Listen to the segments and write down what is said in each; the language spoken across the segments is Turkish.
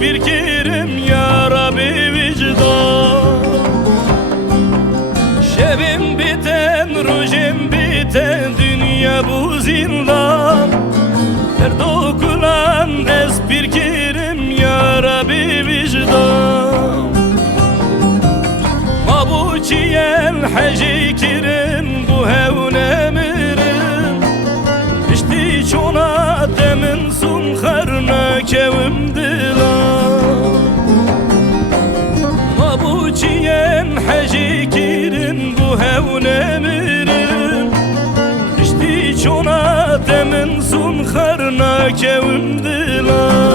pirkirim yara bir vicdan. Şevim biten, rujim biten, dünya bu zindan. Her dokunan ez pirkirim yara bir vicdan. Mabuçiyen heci kirim bu hevne mirim. İşte çona demin sun harna kevim dilan. Mabuçiyen heci kirim bu hevne mirim. İşte çona demin sun harna kevim dilan.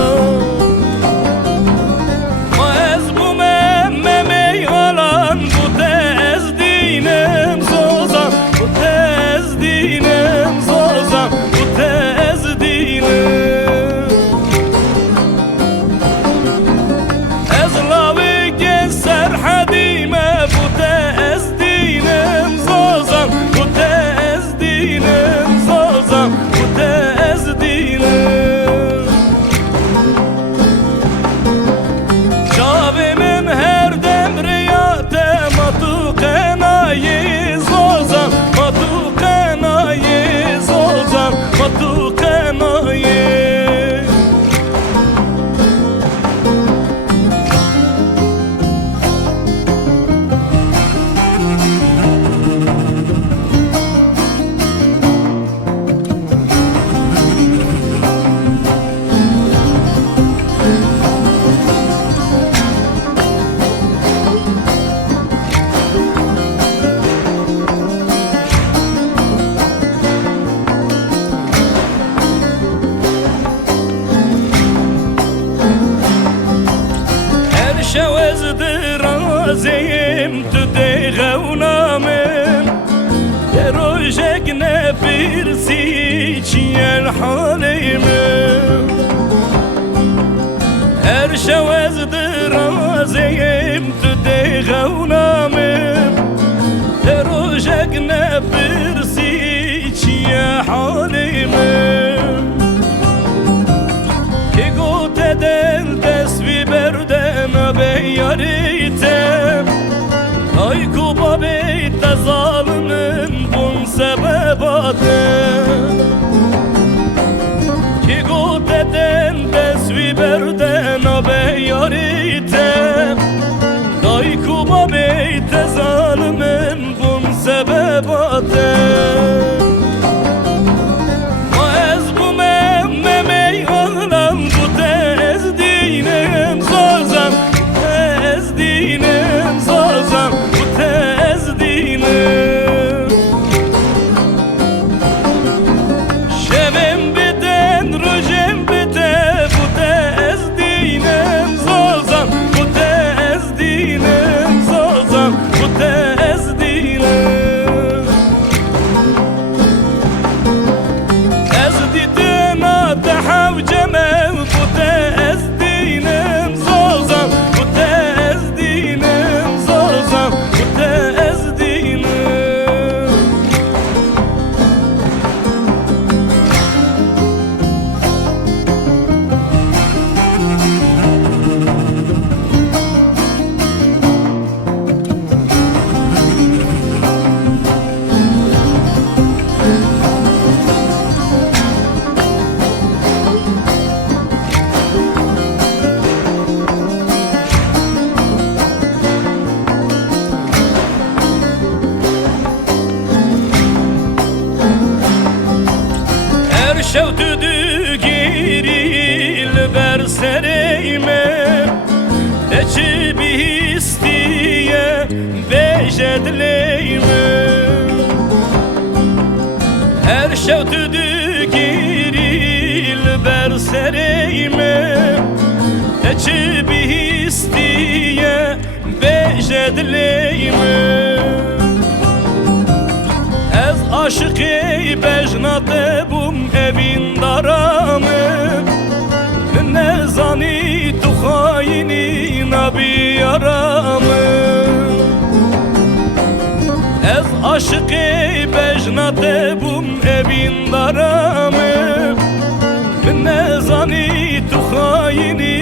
Razıyım tüde gevnamım Derojek ne bir siçiyen halimim Her şevezdir razıyım tüde gevnamım Derojek ne bir siçiyen halimim Ki goteden desvi berden beyaritem Ay kuba beyte zalimin bun sebebatem Ki goteden desvi berden beyaritem Ay kuba beyte zalimin bun sebebatem Şevtüdü giril bersereyme Teçi bir istiye bejedleyme Her şevtüdü giril bersereyme Teçi bir istiye bejedleyme Ez aşık-ı bejnate bum evin daramı Ne zani tu haini nabi yaramı Ez aşık-ı bejnate bum evin daramı Ne zani tu haini